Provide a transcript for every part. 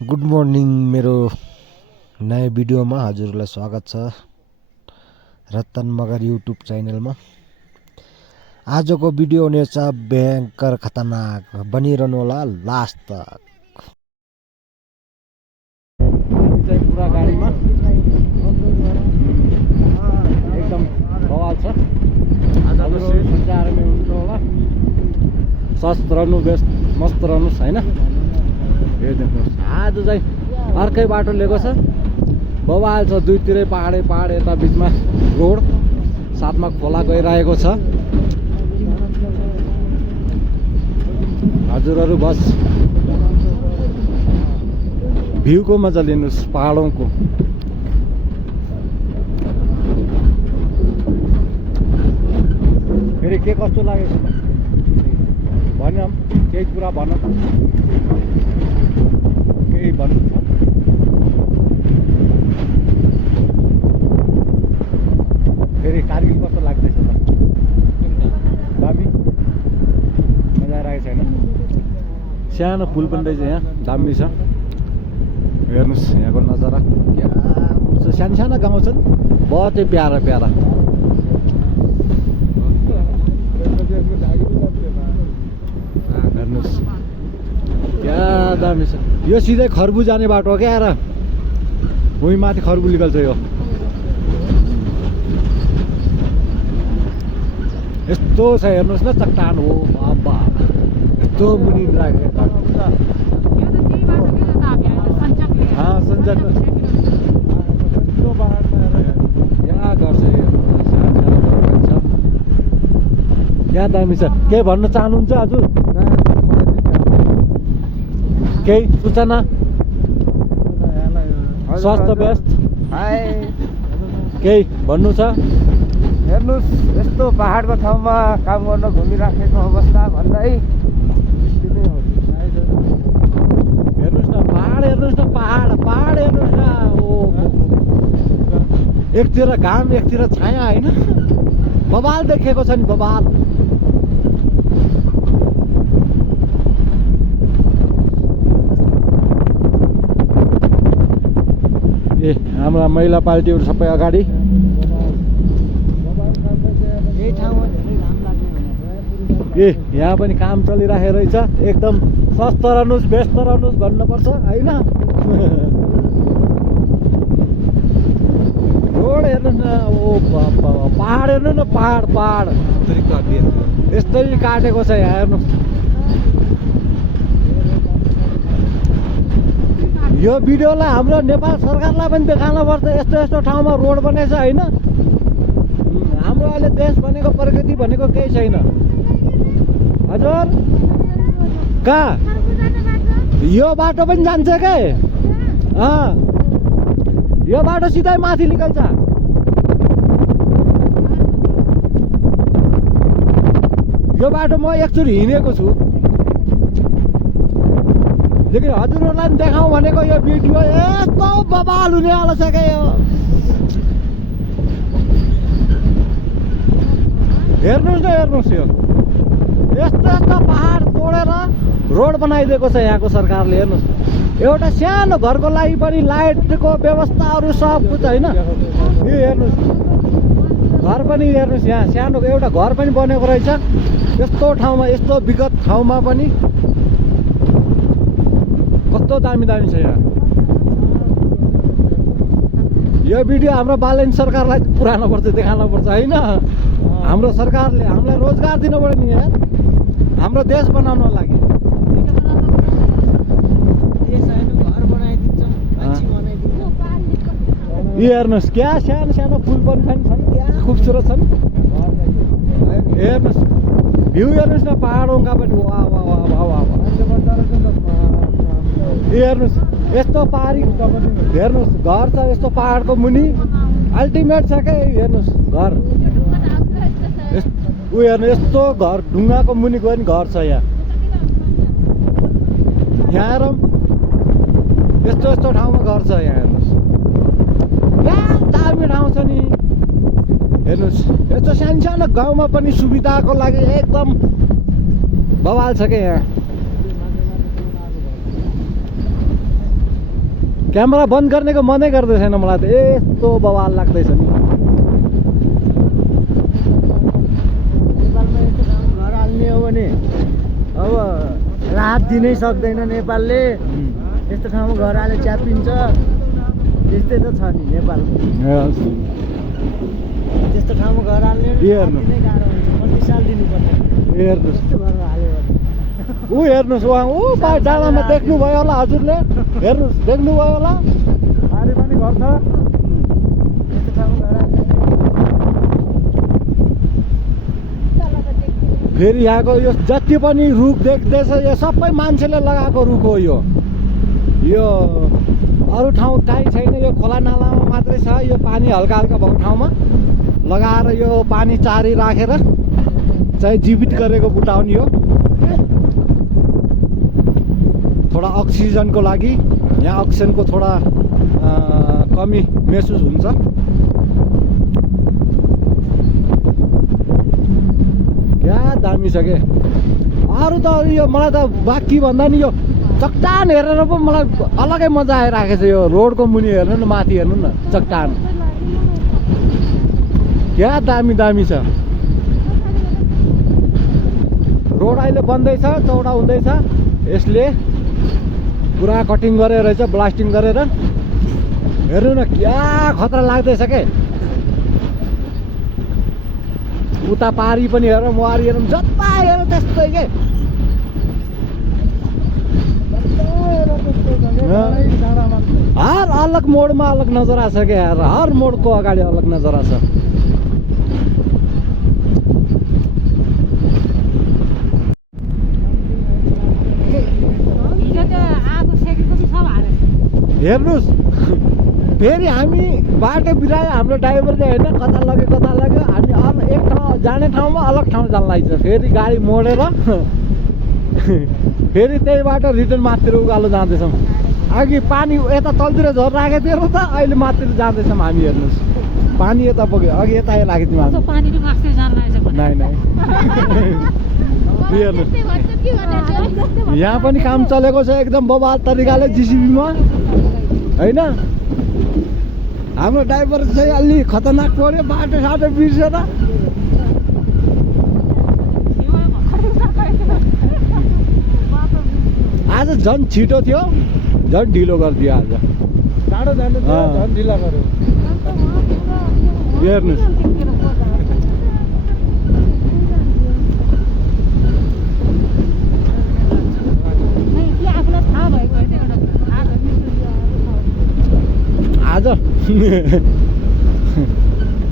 Good morning. मेरो नयाँ भिडियोमा हजुरलाई स्वागत छ रतन मगर युट्युब च्यानलमा। आजको भिडियो हुनेछ भयङ्कर खतरनाक, बनिरहनु होला लास्ट तक। पुरा गाडीमा एकदम बवाल छ। संसारमा हुन्छ होला, स्वस्थ रहनु, बेस्ट मस्त रहनुहोस् हैन। यो देख्नुहोस्, आज चाहिँ अर्कै बाटो लिएको छ, बवाल छ। दुईतिरै पहाडे पहाड, यता बिचमा रोड, साथमा खोला गइरहेको छ। हजुरहरू बस भ्यूको मजा लिनुहोस्, पहाडोंको। फेरि के कस्तो लागेको छ भन्नु, केही कुरा भन, केही भन्नु छ? फेरि कारगिल कस्तो लाग्दैछ त? दामी मजा आइरहेको छैन? सानो पुल पनि रहेछ यहाँ, दामी छ। हेर्नुहोस् यहाँको नजारा, क्या सानो सानो गाउँ छन्, बहुत प्यारा प्यारा। हेर्नुहोस् क्या दामी छ। यो सिधै खर्बु जाने बाटो हो क्या र, उही माथि खर्बु निकाल्छ। यो यस्तो छ, हेर्नुहोस् न, चट्टान हो बाबा, यस्तो मुनि राखेको बाटो। सञ्चक यहाँ गर्छ, यहाँ दामी छ। केही भन्न चाहनुहुन्छ हजुर? केही सूचना? स्वास्थ्य व्यस्त केही भन्नु छ? हेर्नुहोस्, यस्तो पहाडको ठाउँमा काम गर्न घुमिराखेको अवस्था भन्दै हेर्नुहोस् न, पहाड हेर्नुहोस् न, पहाड पहाड हेर्नुहोस् न। ओ एकतिर घाम, एकतिर छाया होइन, बवाल देखेको छ नि, बवाल। ए हाम्रा महिला पार्टीहरू सबै अगाडि। ए यहाँ पनि काम चलिरहेको रहेछ। एकदम स्वस्थ रहनुहोस्, व्यस्त रहनुहोस् भन्नुपर्छ होइन। रोड हेर्नुहोस् न, ओ पहाड हेर्नु न, पहाड पहाड यस्तै काटेको छ यहाँ। हेर्नुहोस्, यो भिडियोलाई हाम्रो नेपाल सरकारलाई पनि देखाउन पर्छ। यस्तो यस्तो ठाउँमा रोड बनेछ होइन। हाम्रो अहिले देश भनेको, प्रगति भनेको केही छैन हजुर। कहाँ यो बाटो पनि जान्छ के? यो बाटो सिधै माथि निकाल्छ। यो बाटो म एकचोटि हिँडेको छु, लेकिन हजुरहरूलाई पनि देखाउँ भनेको यो भिडियो यस्तो बवाल हुनेवाला छ क्या यो। हेर्नुहोस् न, हेर्नुहोस्, यो यस्तो यस्तो पहाड तोडेर रोड बनाइदिएको छ यहाँको सरकारले। हेर्नुहोस्, एउटा सानो घरको लागि पनि लाइटको व्यवस्थाहरू सब कुछ होइन। यो हेर्नुहोस्, घर पनि हेर्नुहोस्, यहाँ सानो एउटा घर पनि बनेको रहेछ यस्तो ठाउँमा, यस्तो विगत ठाउँमा पनि। कस्तो दामी दामी छ यहाँ। यो भिडियो हाम्रो बालेन सरकारलाई पुऱ्याउनु पर्छ, देखाउनु पर्छ होइन। हाम्रो सरकारले हामीलाई रोजगार दिनु पर्यो नि यार, हाम्रो देश बनाउनको लागि। यो हेर्नुहोस्, क्या सानो सानो फुल पनि छन्, क्या खुबसुरत छन्। हेर्नुहोस् भ्यू, हेर्नुहोस् न पहाडोंका पनि। वा वा वा वा वा। हेर्नुहोस् यस्तो पहाडी, हेर्नुहोस् घर छ यस्तो पहाडको मुनि, अल्टिमेट छ क्या। हेर्नुहोस् घर, ऊ हेर्नु, यस्तो घर ढुङ्गाको मुनि गयो नि घर छ यहाँ। यहाँ र यस्तो यस्तो ठाउँमा घर छ यहाँ। हेर्नुहोस् क्या दामी ठाउँ छ नि। हेर्नुहोस् यस्तो सानो सानो गाउँमा पनि सुविधाको लागि एकदम बवाल छ क्या यहाँ। क्यामेरा बन्द गर्नेको मनै गर्दै छैन मलाई त यस्तो बवाल लाग्दैछ नि। नेपालमा यस्तो ठाउँ घर हाल्ने हो भने अब राहत दिनै सक्दैन नेपालले। यस्तो ठाउँमा घर हाले च्यापिन्छ। त्यस्तै त छ नि नेपालको। त्यस्तो ठाउँमा घर हाल्ने हो भने हेर्नु। नै गाह्रो हुन्छ। 35 साल दिनुपर्छ हेर्नुहोस् त्यस्तो घर हाल्यो भने। ऊ हेर्नुहोस् उहाँ ऊ डाँडामा देख्नुभयो होला हजुरले, हेर्नुहोस् देख्नुभयो होला पारि पनि घर छ। त्यस्तो ठाउँमा घर हाल्ने फेरि यहाँको यो जति पनि रुख देख्दैछ यो सबै मान्छेले लगाएको रुख हो। यो अरू ठाउँ काहीँ छैन, यो खोला नालामा मात्रै छ। यो पानी हल्का हल्का भएको ठाउँमा लगाएर यो पानी चारी राखेर चाहिँ जीवित गरेको बुटाउने हो। थोडा अक्सिजनको लागि यहाँ अक्सिजनको थोडा कमी महसुस हुन्छ। क्या दामी छ के। अरू त यो मलाई त बाँकी भन्दा नि यो चट्टान हेरेर पो मलाई अलगै मजा आइरहेको छ। यो रोडको मुनि हेर्नु न, माथि हेर्नु न चट्टान, क्या दामी दामी छ। रोड अहिले बन्दैछ, चौडा हुँदैछ। यसले पुरा कटिङ गरेर रहेछ, ब्लास्टिङ गरेर। हेर्नु न क्या खतरा लाग्दैछ के। उता पारी पनि हेरौँ, वारी हेरौँ, जता हेरौँ त्यस्तै के। हर अलग मोडमा अलग नजारा छ क्या यार। हर मोडको अगाडि अलग नजारा छ। हेर्नुहोस् फेरि हामी बाटो बिरायो, हाम्रो ड्राइभरले होइन कता लग्यो हामी अरू एक ठाउँ जाने ठाउँमा अलग ठाउँ जान लाग्छ। फेरि गाडी मोडेर फेरि त्यही बाटो रिटर्न माथितिर उकालो जाँदैछौँ। अघि पानी यता तलतिर झरिरहेको थियो र त अहिले माथितिर जाँदैछौँ हामी। हेर्नुहोस् पानी यता पुग्यो, अघि यता लागेको थियौँ हामी। नाइ हेर्नुहोस् यहाँ पनि काम चलेको छ एकदम बवाल तरिकाले जिसिबीमा होइन। हाम्रो ड्राइभर चाहिँ अलि खतरनाक पऱ्यो, बाटो साटो बिर्सेर। आज झन् छिटो थियो, झन् ढिलो गरिदियो। आज टाढो जानु झन् ढिला गर्यो। हेर्नुहोस् आज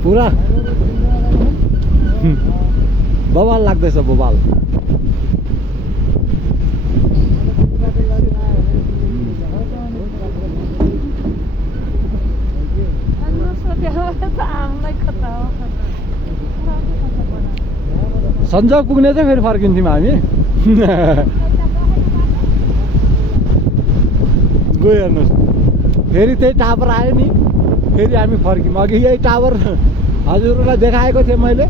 पुरा बवाल लाग्दैछ, बवाल। सन्जक पुग्ने चाहिँ फेरि फर्किन्थ्यौँ हामी। गयो हेर्नुहोस् फेरि त्यही टावर आयो नि, फेरि हामी फर्क्यौँ। अघि यही टावर हजुरहरूलाई देखाएको थिएँ मैले।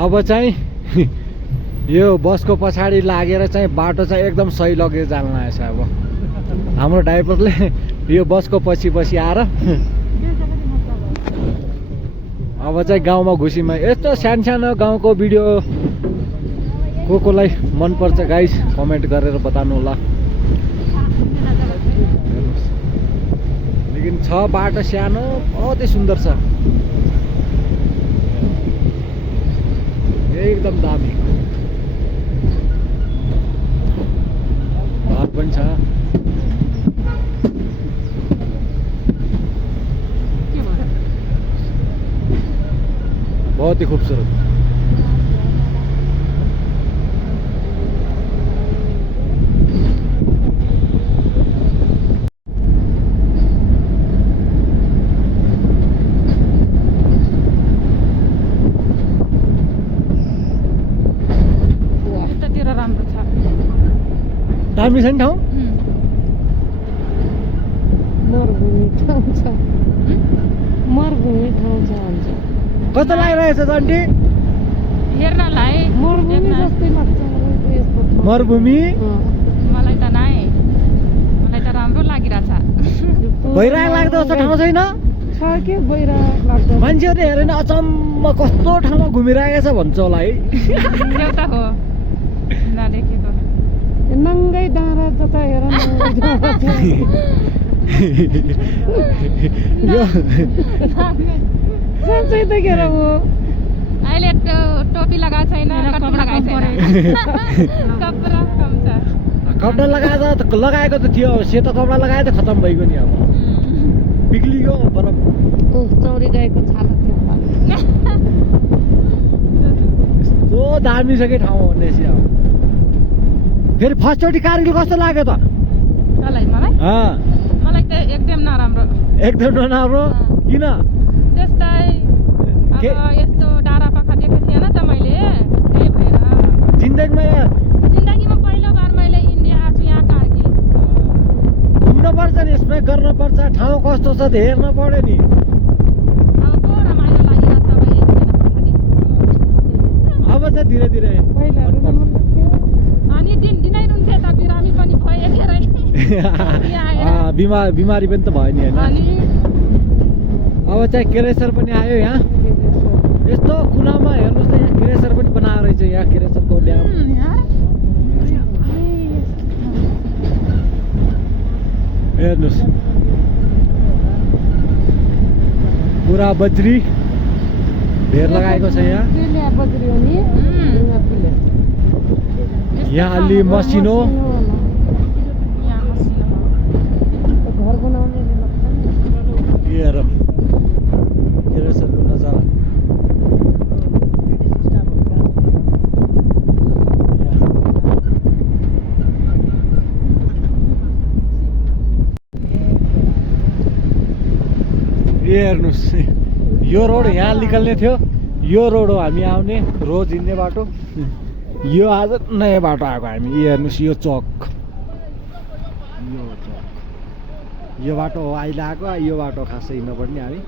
अब चाहिँ यो बसको पछाडि लागेर चाहिँ बाटो चाहिँ एकदम सही लगेर जान लागेछ। अब हाम्रो ड्राइभरले यो बसको पछि पछि आएर अब चाहिँ गाउँमा घुसीमा। यस्तो सानो सानो गाउँको भिडियो कोलाई मनपर्छ गाइस कमेन्ट गरेर बताउनु होला। लेकिन छ बाटो सानो, बहुत सुन्दर छ, एकदम दामी। घर पनि छ, बहुत ही खूबसूरत। राम्रो छ। दामी छ नि ठाउँ। मरुभूमि ठाउँ छ, मरुभूमि ठाउँ छ भन्छ। कस्तो लागिरहेछ त आन्टी हेर्नलाई मरुभूमि जस्तै लाग्छ मलाई त यस्तो ठाउँ। मरुभूमि मलाई त नाइ, मलाई त राम्रो लागिरहेछ। भइरहेको लाग्दो जस्तो ठाउँ छैन। छ के भइरहेको लाग्छ। मान्छेहरूले हेरेन अचम्म कस्तो ठाउँमा घुमिरहेको छ भन्छ होला है। देउता हो नदेखेको। नङ्गै डाँडा जता हेर नङ्गै डाँडा छ। यो साँच्चै त के र हो। अहिले टोपी लगाएको छैन, कपडा लगाएको छैन। कपडा कम छ। कपडा लगाएको त थियो, सेतो कपडा लगाए त खतम भइगयो नि अब। बिग्लियो बरफ। ओह चौरी गएको छाला थियो। यस्तो दामी छ कि ठाउँ भनेपछि अब। फेरि फर्स्टचोटि कारगिल कस्तो लाग्यो त? मलाई मलाई त एकदम नराम्रो। एकदम नराम्रो किन? त्यस्तै अब यस्तो डाँडा पाखा देखेको थिएन त मैले, त्यही भएर। जिन्दगीमा पहिलो बार मैले इन्डिया आएको छु, यहाँ कारगिल। घुम्न पर्छ नि, स्प्रे गर्न पर्छ, ठाउँ कस्तो छ हेर्न पर्यो नि। अब को रमाइलो लागिरहेछ अब 1 महिना पछाडि। अब चाहिँ धीरे धीरे अनि दिनै रुन्थे त, बिरामी पनि भयो एखेरै। बिमारी पनि त भयो नि होइन। अनि अब चाहिँ केरेसर पनि आयो यहाँ। यस्तो कुनामा हेर्नुहोस् त, यहाँ केरेसर पनि बनाएको रहेछ। यहाँ केरेसरको ड्याम। हेर्नुहोस् पुरा बज्री ढेर लगाएको छ यहाँ। बज्री हो नि। यहाँ अलि मसिनो। घर बनाउने हेर केरेसरको नजारा। हेर्नुहोस् यो रोड यहाँ निकाल्ने थियो, यो रोड हो हामी आउने रोज हिँड्ने बाटो। यो आज नयाँ बाटो आएको हामी। हेर्नुहोस् यो चौक, यो बाटो हो अहिले आएको। यो बाटो खासै हिँड्नु पर्ने हामी।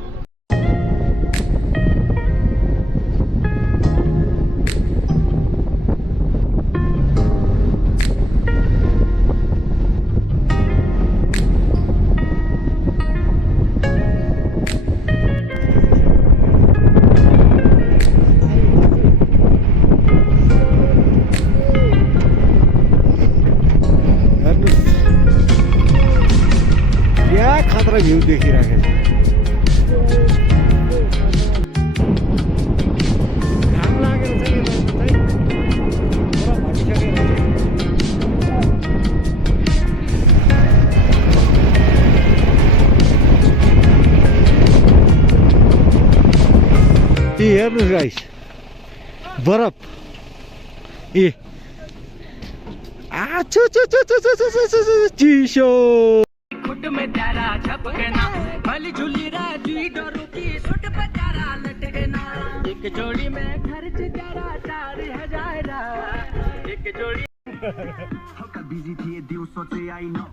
खतरा भ्यू देखिरहेको छ। घाम लागेर चाहिँ पुरा भनिसकेको रहेछ। हेर्नुहोस् गाइस बरफ। चिसो में तेरा झपकना भली झुली राजी डरू की सुट पे तेरा लटकना एक जोड़ी में खर्च तेरा 4000 एक जोड़ी बिजी थी दिवसों से आई नो